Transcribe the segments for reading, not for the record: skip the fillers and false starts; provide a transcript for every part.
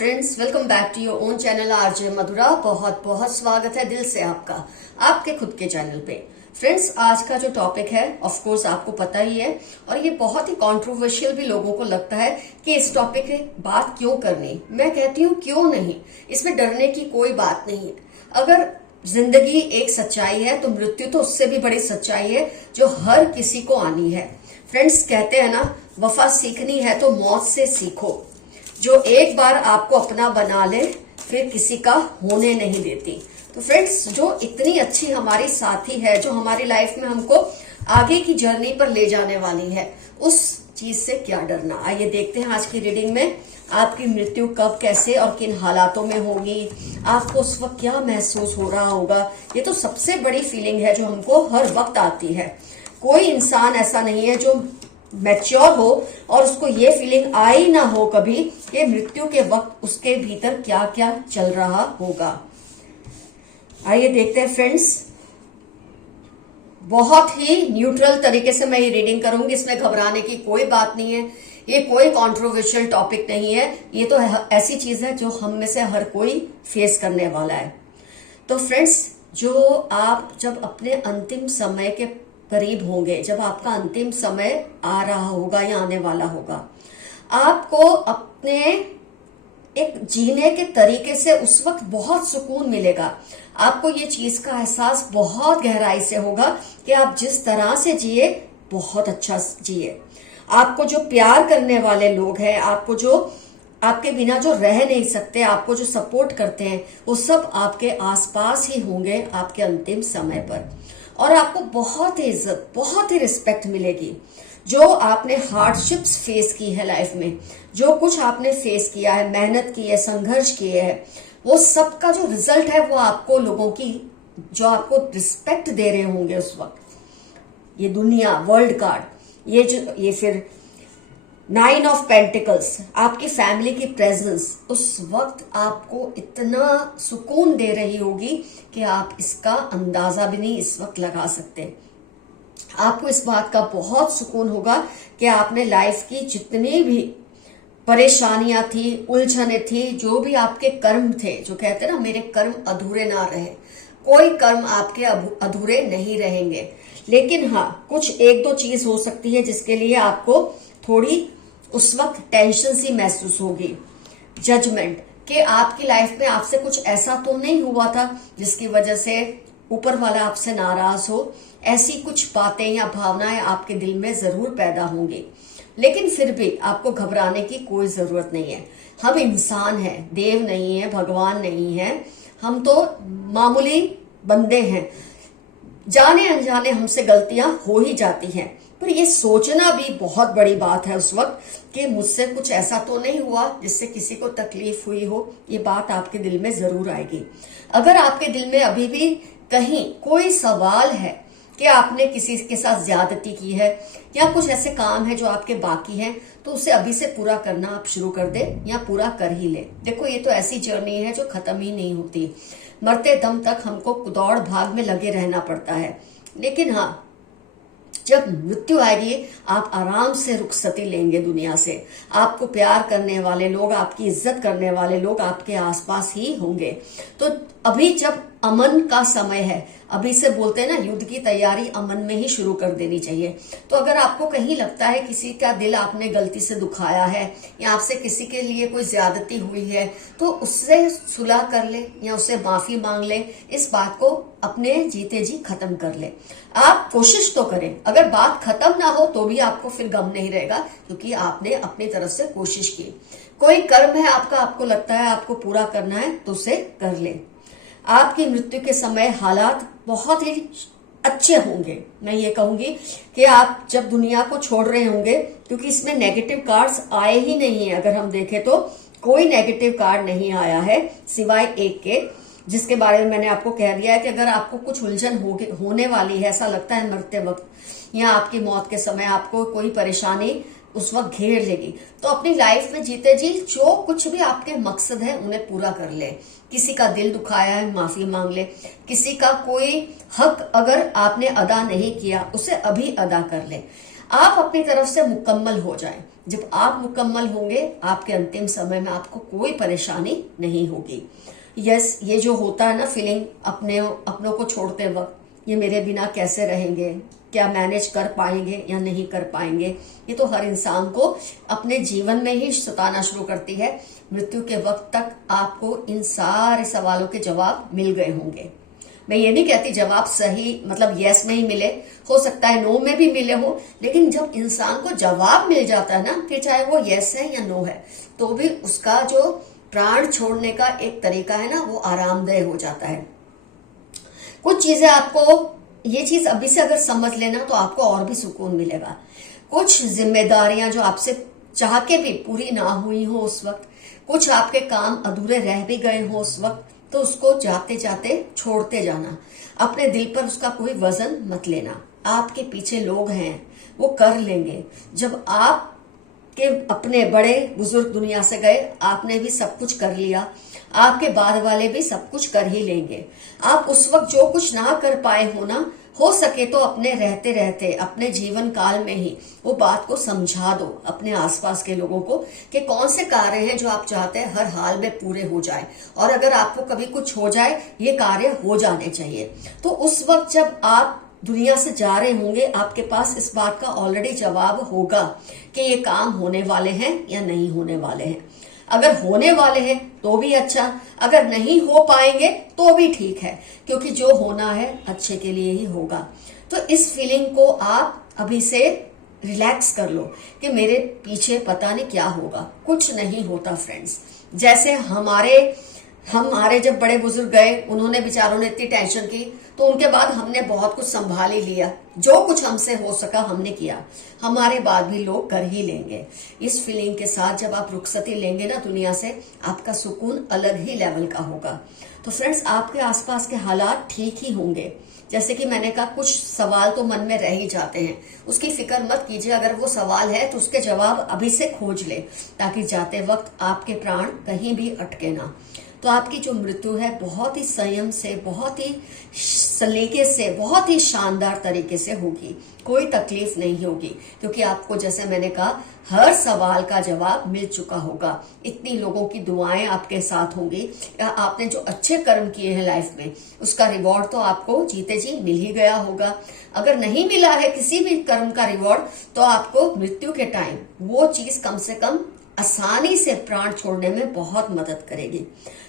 Friends, welcome back to your own channel RJ Madhura. बहुत बहुत स्वागत है दिल से आपका आपके खुद के चैनल पे। फ्रेंड्स, आज का जो टॉपिक है ऑफ कोर्स आपको पता ही है और ये बहुत ही कंट्रोवर्शियल भी लोगों को लगता है कि इस टॉपिक पे बात क्यों करनी। मैं कहती हूँ क्यों नहीं, इसमें डरने की कोई बात नहीं है। अगर जिंदगी एक सच्चाई है तो मृत्यु तो उससे भी बड़ी सच्चाई है जो हर किसी को आनी है। फ्रेंड्स, कहते हैं ना, वफा सीखनी है तो मौत से सीखो। जो एक बार आपको अपना बना ले फिर किसी का होने नहीं देती। तो फ्रेंड्स, जो इतनी अच्छी हमारी साथी है, जो हमारी लाइफ में हमको आगे की जर्नी पर ले जाने वाली है, उस चीज से क्या डरना। आइए देखते हैं आज की रीडिंग में आपकी मृत्यु कब, कैसे और किन हालातों में होगी, आपको उस वक्त क्या महसूस हो रहा होगा। ये तो सबसे बड़ी फीलिंग है जो हमको हर वक्त आती है। कोई इंसान ऐसा नहीं है जो मैच्योर हो और उसको ये फीलिंग आई ना हो कभी कि मृत्यु के वक्त उसके भीतर क्या क्या चल रहा होगा। आइए देखते हैं फ्रेंड्स। बहुत ही न्यूट्रल तरीके से मैं ये रीडिंग करूंगी, इसमें घबराने की कोई बात नहीं है। ये कोई कंट्रोवर्शियल टॉपिक नहीं है, ये तो ऐसी चीज है जो हम में से हर कोई फेस करने वाला है। तो फ्रेंड्स, जो आप जब अपने अंतिम समय के करीब होंगे, जब आपका अंतिम समय आ रहा होगा या आने वाला होगा, आपको अपने एक जीने के तरीके से उस वक्त बहुत सुकून मिलेगा। आपको ये चीज का एहसास बहुत गहराई से होगा कि आप जिस तरह से जिए बहुत अच्छा जिए। आपको जो प्यार करने वाले लोग हैं, आपको जो आपके बिना जो रह नहीं सकते, आपको जो सपोर्ट करते हैं, वो सब आपके आसपास ही होंगे आपके अंतिम समय पर। और आपको बहुत ही इज्जत, बहुत ही रिस्पेक्ट मिलेगी। जो आपने हार्डशिप्स फेस की है लाइफ में, जो कुछ आपने फेस किया है, मेहनत की है, संघर्ष किए है, वो सब का जो रिजल्ट है वो आपको लोगों की जो आपको रिस्पेक्ट दे रहे होंगे उस वक्त, ये दुनिया, वर्ल्ड कार्ड, ये फिर 9 ऑफ पेंटिकल्स, आपकी फैमिली की प्रेजेंस उस वक्त आपको इतना सुकून दे रही होगी कि आप इसका अंदाजा भी नहीं इस वक्त लगा सकते। आपको इस बात का बहुत सुकून होगा कि आपने लाइफ की जितनी भी परेशानियां थी, उलझने थी, जो भी आपके कर्म थे, जो कहते हैं ना मेरे कर्म अधूरे ना रहे, कोई कर्म आपके अधूरे नहीं रहेंगे। लेकिन हाँ, कुछ एक दो चीज हो सकती है जिसके लिए आपको थोड़ी उस वक्त टेंशन सी महसूस होगी। जजमेंट, कि आपकी लाइफ में आपसे कुछ ऐसा तो नहीं हुआ था जिसकी वजह से ऊपर वाला आपसे नाराज हो। ऐसी कुछ बातें या भावनाएं आपके दिल में जरूर पैदा होंगी, लेकिन फिर भी आपको घबराने की कोई जरूरत नहीं है। हम इंसान हैं, देव नहीं है, भगवान नहीं है, हम तो मामूली बंदे हैं। जाने अनजाने हमसे गलतियां हो ही जाती हैं, पर ये सोचना भी बहुत बड़ी बात है उस वक्त कि मुझसे कुछ ऐसा तो नहीं हुआ जिससे किसी को तकलीफ हुई हो। ये बात आपके दिल में जरूर आएगी। अगर आपके दिल में अभी भी कहीं कोई सवाल है कि आपने किसी के साथ ज्यादती की है या कुछ ऐसे काम है जो आपके बाकी हैं, तो उसे अभी से पूरा करना आप शुरू कर दे या पूरा कर ही ले। देखो, ये तो ऐसी जर्नी है जो खत्म ही नहीं होती। मरते दम तक हमको दौड़ भाग में लगे रहना पड़ता है, लेकिन हाँ, जब मृत्यु आएगी आप आराम से रुखसती लेंगे दुनिया से। आपको प्यार करने वाले लोग, आपकी इज्जत करने वाले लोग आपके आसपास ही होंगे। तो अभी जब अमन का समय है, अभी से बोलते हैं ना, युद्ध की तैयारी अमन में ही शुरू कर देनी चाहिए। तो अगर आपको कहीं लगता है किसी का दिल आपने गलती से दुखाया है या आपसे किसी के लिए कोई ज्यादती हुई है, तो उससे सुलह कर ले या उससे माफी मांग ले। इस बात को अपने जीते जी खत्म कर ले। आप कोशिश तो करें, अगर बात खत्म ना हो तो भी आपको फिर गम नहीं रहेगा, क्योंकि आपने अपनी तरफ से कोशिश की। कोई कर्म है आपका, आपको लगता है आपको पूरा करना है, तो उसे कर ले। आपकी मृत्यु के समय हालात बहुत ही अच्छे होंगे। मैं ये कहूंगी कि आप जब दुनिया को छोड़ रहे होंगे, क्योंकि इसमें नेगेटिव कार्ड्स आए ही नहीं है। अगर हम देखें तो कोई नेगेटिव कार्ड नहीं आया है सिवाय एक के, जिसके बारे में मैंने आपको कह दिया है कि अगर आपको कुछ उलझन होने वाली है, ऐसा लगता है मरते वक्त या आपकी मौत के समय आपको कोई परेशानी उस वक्त घेर लेगी, तो अपनी लाइफ में जीते जी जो कुछ भी आपके मकसद है उन्हें पूरा कर ले। किसी का दिल दुखाया है, माफी मांग ले। किसी का कोई हक अगर आपने अदा नहीं किया, उसे अभी अदा कर ले। आप अपनी तरफ से मुकम्मल हो जाएं। जब आप मुकम्मल होंगे, आपके अंतिम समय में आपको कोई परेशानी नहीं होगी। यस, ये जो होता है ना फीलिंग अपनों को छोड़ते वक्त, ये मेरे बिना कैसे रहेंगे, क्या मैनेज कर पाएंगे या नहीं कर पाएंगे, ये तो हर इंसान को अपने जीवन में ही सताना शुरू करती है। मृत्यु के वक्त तक आपको इन सारे सवालों के जवाब मिल गए होंगे। मैं ये नहीं कहती जवाब सही मतलब यस में ही मिले, हो सकता है नो में भी मिले हो, लेकिन जब इंसान को जवाब मिल जाता है ना, फिर चाहे वो यस है या नो है, तो भी उसका जो प्राण छोड़ने का एक तरीका है ना, वो आरामदेह हो जाता है। कुछ चीजें आपको, ये चीज अभी से अगर समझ लेना तो आपको और भी सुकून मिलेगा। कुछ जिम्मेदारियां जो आपसे चाह के भी पूरी ना हुई हो उस वक्त, कुछ आपके काम अधूरे रह भी गए हो उस वक्त, तो उसको जाते जाते छोड़ते जाना। अपने दिल पर उसका कोई वजन मत लेना। आपके पीछे लोग हैं, वो कर लेंगे। जब आप के अपने बड़े बुजुर्ग दुनिया से गए, आपने भी सब कुछ कर लिया, आपके बाद वाले भी सब कुछ कर ही लेंगे। आप उस वक्त जो कुछ ना कर पाए हो ना, हो सके तो अपने रहते रहते अपने जीवन काल में ही वो बात को समझा दो अपने आसपास के लोगों को कि कौन से कार्य हैं जो आप चाहते हैं हर हाल में पूरे हो जाए, और अगर आपको कभी कुछ हो जाए, ये कार्य हो जाने चाहिए। तो उस वक्त जब आप दुनिया से जा रहे होंगे, आपके पास इस बात का ऑलरेडी जवाब होगा कि ये काम होने वाले हैं या नहीं होने वाले हैं। अगर होने वाले हैं तो भी अच्छा, अगर नहीं हो पाएंगे तो भी ठीक है, क्योंकि जो होना है अच्छे के लिए ही होगा। तो इस फीलिंग को आप अभी से रिलैक्स कर लो कि मेरे पीछे पता नहीं क्या होगा। कुछ नहीं होता फ्रेंड्स। जैसे हमारे जब बड़े बुजुर्ग गए, उन्होंने बेचारों ने इतनी टेंशन की, तो उनके बाद हमने बहुत कुछ संभाल ही लिया। जो कुछ हमसे हो सका हमने किया, हमारे बाद भी लोग कर ही लेंगे। इस फीलिंग के साथ जब आप रुखसती लेंगे ना दुनिया से, आपका सुकून अलग ही लेवल का होगा। तो फ्रेंड्स, आपके आसपास के हालात ठीक ही होंगे। जैसे कि मैंने कहा, कुछ सवाल तो मन में रह ही जाते हैं, उसकी फिक्र मत कीजिए। अगर वो सवाल है तो उसके जवाब अभी से खोज ले, ताकि जाते वक्त आपके प्राण कहीं भी अटके ना। तो आपकी जो मृत्यु है बहुत ही संयम से, बहुत ही सलीके से, बहुत ही शानदार तरीके से होगी। कोई तकलीफ नहीं होगी, क्योंकि आपको जैसे मैंने कहा हर सवाल का जवाब मिल चुका होगा। इतनी लोगों की दुआएं आपके साथ होंगी, या आपने जो अच्छे कर्म किए हैं लाइफ में, उसका रिवॉर्ड तो आपको जीते जी मिल ही गया होगा। अगर नहीं मिला है किसी भी कर्म का रिवॉर्ड, तो आपको मृत्यु के टाइम वो चीज कम से कम आसानी से प्राण छोड़ने में बहुत मदद करेगी।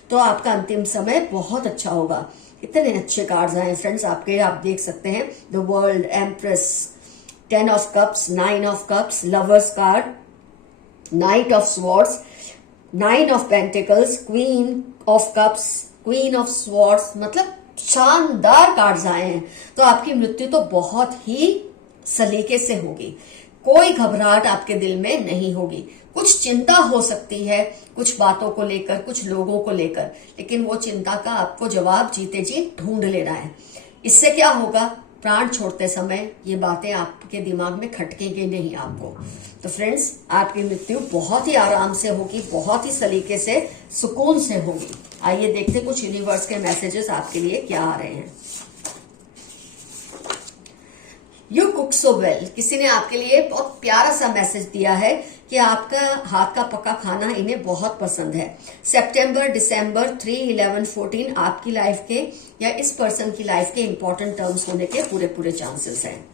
तो आपका अंतिम समय बहुत अच्छा होगा। इतने अच्छे कार्ड्स आए फ्रेंड्स आपके, आप देख सकते हैं। The world, empress, 10 of cups, 9 of cups, lovers card, night of swords, 9 of pentacles, queen of cups, queen of swords. मतलब शानदार कार्ड्स आए हैं। तो आपकी मृत्यु तो बहुत ही सलीके से होगी। कोई घबराहट आपके दिल में नहीं होगी। कुछ चिंता हो सकती है कुछ बातों को लेकर, कुछ लोगों को लेकर, लेकिन वो चिंता का आपको जवाब जीते जी ढूंढ लेना है। इससे क्या होगा, प्राण छोड़ते समय ये बातें आपके दिमाग में खटकेंगे नहीं आपको। तो फ्रेंड्स, आपकी मृत्यु बहुत ही आराम से होगी, बहुत ही सलीके से, सुकून से होगी। आइए देखते कुछ यूनिवर्स के मैसेजेस आपके लिए क्या आ रहे हैं। You cook so well. किसी ने आपके लिए बहुत प्यारा सा मैसेज दिया है कि आपका हाथ का पका खाना इन्हें बहुत पसंद है। सितंबर, दिसंबर 3, 11, 14 आपकी लाइफ के या इस पर्सन की लाइफ के इंपॉर्टेंट टर्म्स होने के पूरे चांसेस हैं।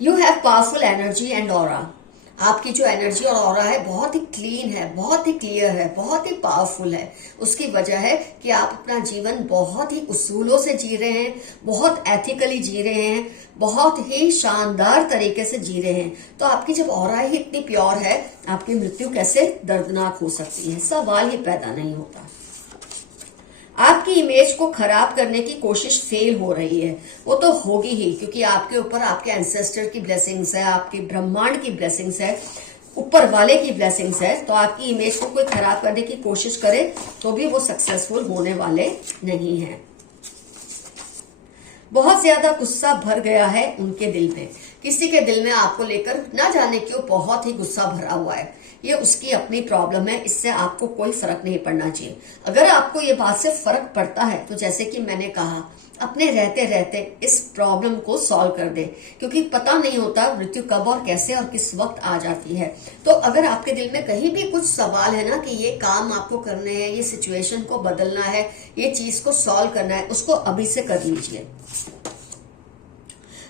You have powerful energy and aura. आपकी जो एनर्जी और ऑरा है बहुत ही क्लीन है, बहुत ही क्लियर है, बहुत ही पावरफुल है। उसकी वजह है कि आप अपना जीवन बहुत ही उसूलों से जी रहे हैं, बहुत एथिकली जी रहे हैं, बहुत ही शानदार तरीके से जी रहे हैं। तो आपकी जब ऑरा ही इतनी प्योर है, आपकी मृत्यु कैसे दर्दनाक हो सकती है, सवाल ही पैदा नहीं होता। आपकी इमेज को खराब करने की कोशिश फेल हो रही है, वो तो होगी ही, क्योंकि आपके ऊपर आपके एंसेस्टर की ब्लेसिंग्स है, आपके ब्रह्मांड की ब्लेसिंग्स है, ऊपर वाले की ब्लेसिंग्स है। तो आपकी इमेज को कोई खराब करने की कोशिश करे तो भी वो सक्सेसफुल होने वाले नहीं है। बहुत ज्यादा गुस्सा भर गया है उनके दिल में। किसी के दिल में आपको लेकर ना जाने क्यों बहुत ही गुस्सा भरा हुआ है। ये उसकी अपनी प्रॉब्लम है, इससे आपको कोई फर्क नहीं पड़ना चाहिए। अगर आपको ये बात से फर्क पड़ता है तो जैसे कि मैंने कहा अपने रहते रहते इस प्रॉब्लम को सॉल्व कर दे, क्योंकि पता नहीं होता मृत्यु कब और कैसे और किस वक्त आ जाती है। तो अगर आपके दिल में कहीं भी कुछ सवाल है ना कि ये काम आपको करने हैं, ये सिचुएशन को बदलना है, ये चीज को सॉल्व करना है, उसको अभी से कर लीजिए।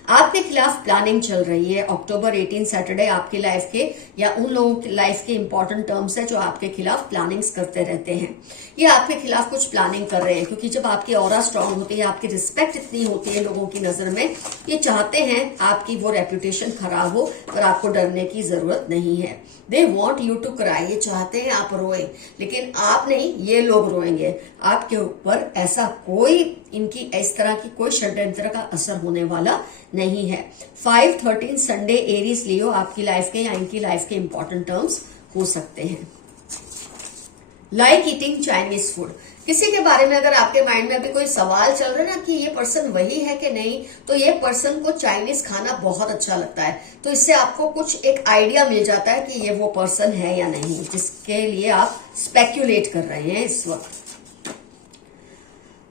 आपके खिलाफ प्लानिंग चल रही है। अक्टूबर 18 सैटरडे आपकी लाइफ के या उन लोगों की लाइफ के इंपॉर्टेंट टर्म्स है जो आपके खिलाफ प्लानिंग्स करते रहते हैं। ये आपके खिलाफ कुछ प्लानिंग कर रहे हैं, क्योंकि जब आपकी ऑरा स्ट्रांग होती है, आपकी रिस्पेक्ट इतनी होती है लोगों की नजर में, ये चाहते हैं आपकी वो रेपुटेशन खराब हो, पर आपको डरने की जरूरत नहीं है। They want you to cry, ये चाहते हैं आप रोए, लेकिन आप नहीं, ये लोग रोएंगे आपके ऊपर। ऐसा कोई इनकी इस तरह की कोई षड्यंत्र का असर होने वाला नहीं है। 5-13 संडे एरीज लियो आपकी लाइफ के या इनकी लाइफ के इंपॉर्टेंट टर्म्स हो सकते हैं। लाइक ईटिंग चाइनीज फूड, किसी के बारे में अगर आपके माइंड में अभी कोई सवाल चल रहा है ना कि ये पर्सन वही है कि नहीं, तो ये पर्सन को चाइनीज खाना बहुत अच्छा लगता है। तो इससे आपको कुछ एक आइडिया मिल जाता है कि ये वो पर्सन है या नहीं, जिसके लिए आप स्पेक्यूलेट कर रहे हैं इस वक्त।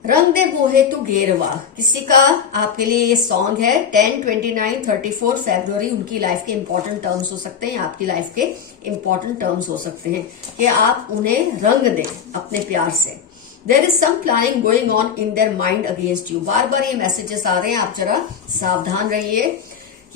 रंग दे मोहे तू गेरवा, किसी का आपके लिए ये सॉन्ग है। 10, 29, 34 फरवरी उनकी लाइफ के इंपॉर्टेंट टर्म्स हो सकते हैं, आपकी लाइफ के इंपॉर्टेंट टर्म्स हो सकते हैं कि आप उन्हें रंग दें अपने प्यार से। There is some planning going on in their mind against you, बार बार ये मैसेजेस आ रहे हैं, आप जरा सावधान रहिए।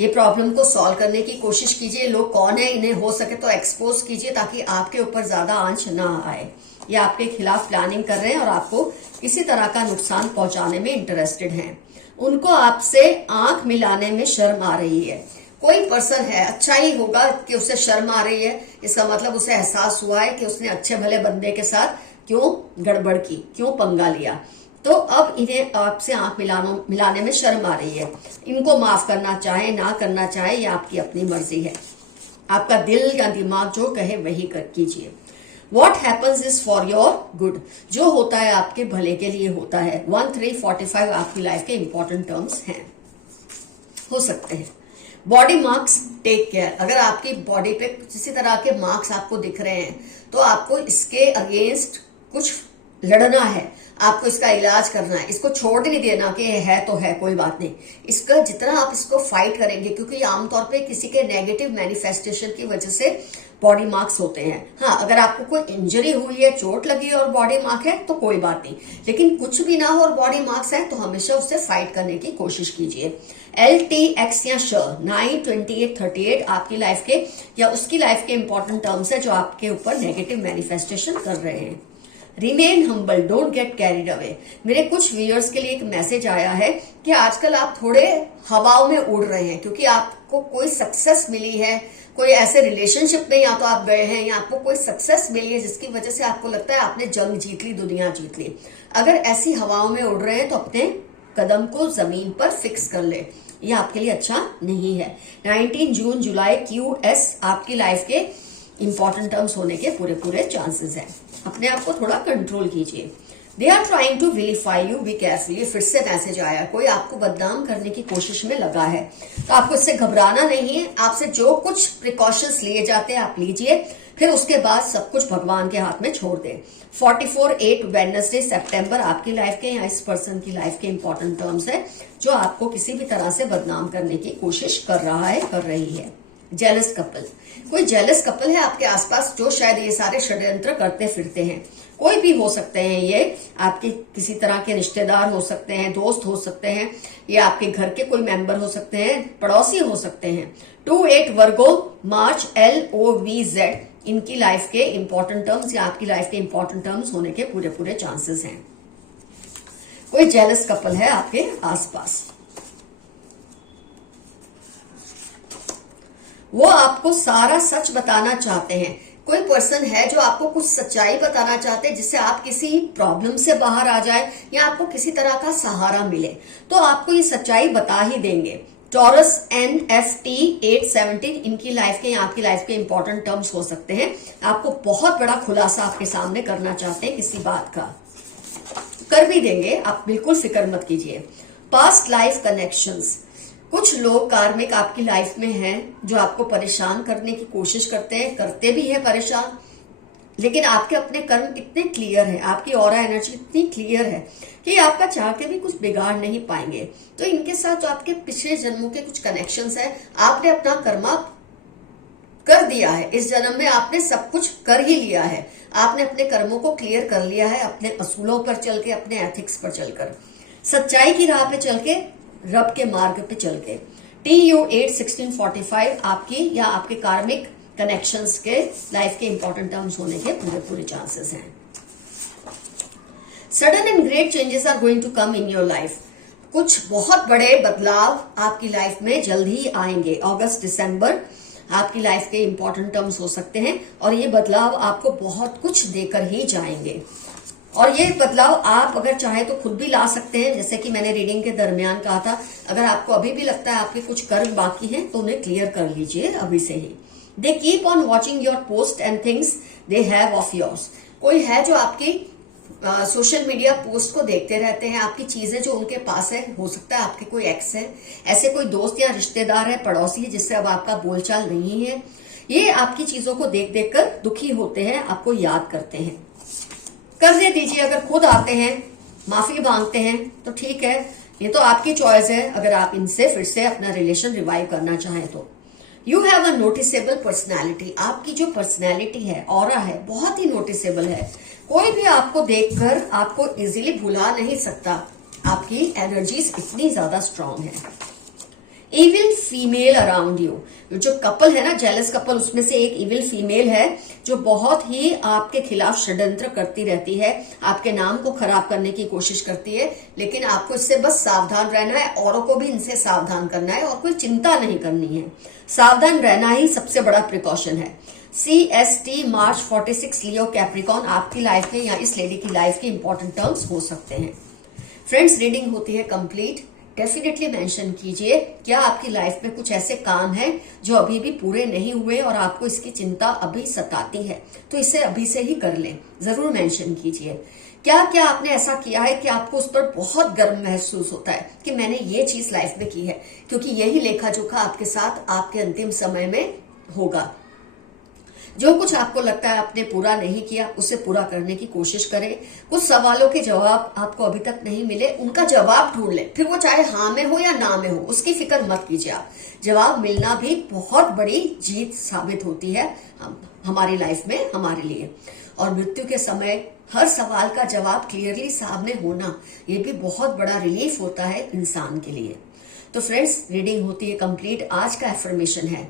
ये प्रॉब्लम को सॉल्व करने की कोशिश कीजिए। लोग कौन है, इन्हें हो सके तो एक्सपोज कीजिए ताकि आपके ऊपर ज्यादा आंच ना आए। ये आपके खिलाफ प्लानिंग कर रहे हैं और आपको किसी तरह का नुकसान पहुंचाने में इंटरेस्टेड हैं। उनको आपसे आंख मिलाने में शर्म आ रही है। कोई पर्सन है, अच्छा ही होगा कि उसे शर्म आ रही है, इसका मतलब उसे एहसास हुआ है कि उसने अच्छे भले बंदे के साथ क्यों गड़बड़ की, क्यों पंगा लिया। तो अब इन्हें आपसे आंख मिलाने में शर्म आ रही है। इनको माफ करना चाहे ना करना चाहे, ये आपकी अपनी मर्जी है। आपका दिल या दिमाग जो कहे वही कर कीजिए। What happens is for your good, जो होता है आपके भले के लिए होता है। 1-3-45 आपकी लाइफ के इंपॉर्टेंट टर्म्स हैं, हो सकते हैं। बॉडी मार्क्स, टेक केयर, अगर आपकी बॉडी पे किसी तरह के मार्क्स आपको दिख रहे हैं तो आपको इसके अगेंस्ट कुछ लड़ना है, आपको इसका इलाज करना है। इसको छोड़ नहीं देना कि है तो है, कोई बात नहीं। इसका जितना आप इसको फाइट करेंगे, क्योंकि आमतौर पे किसी के नेगेटिव मैनिफेस्टेशन की वजह से बॉडी मार्क्स होते हैं। हाँ, अगर आपको कोई इंजरी हुई है, चोट लगी है और बॉडी मार्क है तो कोई बात नहीं, लेकिन कुछ भी ना हो और बॉडी मार्क्स है तो हमेशा उससे फाइट करने की कोशिश कीजिए। LTX या श 9, 28, 38 आपकी लाइफ के या उसकी लाइफ के इंपॉर्टेंट टर्म्स है जो आपके ऊपर नेगेटिव मैनिफेस्टेशन कर रहे हैं। Remain humble, don't get carried away, मेरे कुछ व्यूअर्स के लिए एक मैसेज आया है कि आजकल आप थोड़े हवाओं में उड़ रहे हैं, क्योंकि आपको कोई सक्सेस मिली है, कोई ऐसे रिलेशनशिप में या तो आप गए हैं या आपको कोई सक्सेस मिली है जिसकी वजह से आपको लगता है आपने जंग जीत ली, दुनिया जीत ली। अगर ऐसी हवाओं में उड़ रहे हैं तो अपने कदम को जमीन पर फिक्स कर ले, ये आपके लिए अच्छा नहीं है। 19 जून जुलाई QS आपकी लाइफ के इंपॉर्टेंट टर्म्स होने के पूरे चांसेस हैं। अपने आप को थोड़ा कंट्रोल कीजिए। They are trying to vilify you, be careful, फिर से मैसेज आया, कोई आपको बदनाम करने की कोशिश में लगा है, तो आपको इससे घबराना नहीं है। आपसे जो कुछ प्रिकॉशंस लिए जाते हैं आप लीजिए, फिर उसके बाद सब कुछ भगवान के हाथ में छोड़ दें। 44-8 वेडनेसडे सितंबर आपकी लाइफ के या इस पर्सन की लाइफ के इंपॉर्टेंट टर्म्स है जो आपको किसी भी तरह से बदनाम करने की कोशिश कर रहा है, कर रही है। जेलस कपल, कोई जेलस कपल है आपके आसपास जो शायद ये सारे षड्यंत्र करते फिरते हैं। कोई भी हो सकते हैं, ये आपके किसी तरह के रिश्तेदार हो सकते हैं, दोस्त हो सकते हैं, ये आपके घर के कोई मेंबर हो सकते हैं, पड़ोसी हो सकते हैं। 2-8 वर्गो मार्च LOVZ इनकी लाइफ के इंपॉर्टेंट टर्म्स या आपकी लाइफ के इंपॉर्टेंट टर्म्स होने के पूरे चांसेस हैं। कोई जेलस कपल है आपके आसपास, वो आपको सारा सच बताना चाहते हैं। कोई पर्सन है जो आपको कुछ सच्चाई बताना चाहते हैं जिससे आप किसी प्रॉब्लम से बाहर आ जाए या आपको किसी तरह का सहारा मिले, तो आपको ये सच्चाई बता ही देंगे। टॉरस NFT 817 इनकी लाइफ के या आपकी लाइफ के इंपॉर्टेंट टर्म्स हो सकते हैं। आपको बहुत बड़ा खुलासा आपके सामने करना चाहते हैं किसी बात का, कर भी देंगे, आप बिल्कुल फिक्र मत कीजिए। पास्ट लाइफ कनेक्शंस, कुछ लोग कार्मिक आपकी लाइफ में हैं जो आपको परेशान करने की कोशिश करते हैं, करते भी हैं परेशान, लेकिन आपके अपने कर्म इतने क्लियर है, आपकी ऑरा एनर्जी इतनी क्लियर है कि आपका चाह के भी कुछ बिगाड़ नहीं पाएंगे। तो इनके साथ जो आपके पिछले जन्मों के कुछ कनेक्शंस है, आपने अपना कर्मा कर दिया है, इस जन्म में आपने सब कुछ कर ही लिया है, आपने अपने कर्मों को क्लियर कर लिया है, अपने असूलों पर चल के, अपने एथिक्स पर चलकर, सच्चाई की राह पे चल के, रब के मार्ग पे चल के। TU8-1645 आपकी या आपके कार्मिक कनेक्शंस के लाइफ के इंपॉर्टेंट टर्म्स होने के पूरे चांसेस हैं। Sudden and great changes are going to come in your life. कुछ बहुत बड़े बदलाव आपकी लाइफ में जल्द ही आएंगे। अगस्त दिसंबर आपकी लाइफ के इंपॉर्टेंट टर्म्स हो सकते हैं और ये बदलाव आपको बहुत कुछ देकर ही जाएंगे। और ये बदलाव आप अगर चाहे तो खुद भी ला सकते हैं, जैसे कि मैंने रीडिंग के दरमियान कहा था, अगर आपको अभी भी लगता है आपके कुछ कर्म बाकी हैं तो उन्हें क्लियर कर लीजिए अभी से ही। They keep on watching your post and things they have of yours. कोई है जो आपकी सोशल मीडिया पोस्ट को देखते रहते हैं, आपकी चीजें जो उनके पास है, हो सकता है आपके कोई एक्स है, ऐसे कोई दोस्त या रिश्तेदार है, पड़ोसी है जिससे अब आपका बोलचाल नहीं है, ये आपकी चीजों को देख देख कर दुखी होते हैं, आपको याद करते हैं। कर दे दीजिए, अगर खुद आते हैं माफी मांगते हैं तो ठीक है, ये तो आपकी चॉइस है अगर आप इनसे फिर से अपना रिलेशन रिवाइव करना चाहें तो। You have a noticeable personality. आपकी जो पर्सनैलिटी है, ऑरा है, बहुत ही नोटिसेबल है। कोई भी आपको देखकर आपको इजीली भुला नहीं सकता, आपकी एनर्जीज इतनी ज्यादा स्ट्रांग है। Evil female around you. जो कपल है ना, जेलस कपल, उसमें से एक इविल फीमेल है जो बहुत ही आपके खिलाफ षड्यंत्र करती रहती है, आपके नाम को खराब करने की कोशिश करती है, लेकिन आपको इससे बस सावधान रहना है, औरों को भी इनसे सावधान करना है और कोई चिंता नहीं करनी है। सावधान रहना ही सबसे बड़ा प्रिकॉशन है। CST मार्च 46 लियो कैप्रिकॉन आपकी लाइफ में या इस लेडी की लाइफ के इंपॉर्टेंट टर्म्स हो सकते हैं। फ्रेंड्स, रीडिंग होती है कंप्लीट। डेफिनेटली मेंशन कीजिए क्या आपकी लाइफ में कुछ ऐसे काम हैं जो अभी भी पूरे नहीं हुए और आपको इसकी चिंता अभी सताती है, तो इसे अभी से ही कर लें। जरूर मेंशन कीजिए क्या क्या आपने ऐसा किया है कि आपको उस पर बहुत गर्व महसूस होता है कि मैंने ये चीज लाइफ में की है, क्योंकि यही लेखा जोखा आपके साथ आपके अंतिम समय में होगा। जो कुछ आपको लगता है आपने पूरा नहीं किया, उसे पूरा करने की कोशिश करें। कुछ सवालों के जवाब आपको अभी तक नहीं मिले, उनका जवाब ढूंढ लें, फिर वो चाहे हाँ में हो या ना में हो, उसकी फिक्र मत कीजिए आप। जवाब मिलना भी बहुत बड़ी जीत साबित होती है हमारी लाइफ में, हमारे लिए। और मृत्यु के समय हर सवाल का जवाब क्लियरली सामने होना, ये भी बहुत बड़ा रिलीफ होता है इंसान के लिए। तो फ्रेंड्स, रीडिंग होती है कंप्लीट। आज का एफर्मेशन है,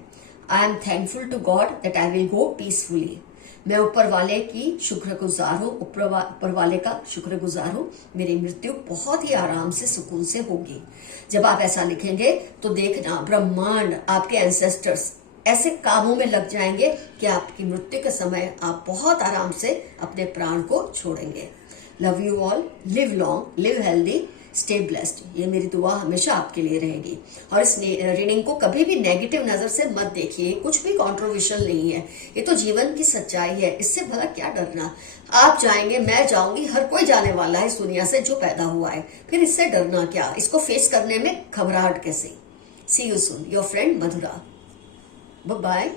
I am thankful to God that I will go peacefully. मैं ऊपर वाले की शुक्रगुजार हूँ, ऊपर वाले का शुक्रगुजार हूँ, मेरी मृत्यु बहुत ही आराम से, सुकून से होगी। जब आप ऐसा लिखेंगे तो देखना ब्रह्मांड, आपके एंसेस्टर्स ऐसे कामों में लग जाएंगे कि आपकी मृत्यु के समय आप बहुत आराम से अपने प्राण को छोड़ेंगे। Love you all, live long, live healthy, stay blessed. ये मेरी दुआ हमेशा आपके लिए रहेगी। और इस रीडिंग को कभी भी नेगेटिव नजर से मत देखिए, कुछ भी कंट्रोवर्शियल नहीं है, ये तो जीवन की सच्चाई है, इससे भला क्या डरना। आप जाएंगे, मैं जाऊंगी, हर कोई जाने वाला है इस दुनिया से जो पैदा हुआ है, फिर इससे डरना क्या, इसको फेस करने में घबराहट कैसे। See you soon, your friend Madhura. Bye bye.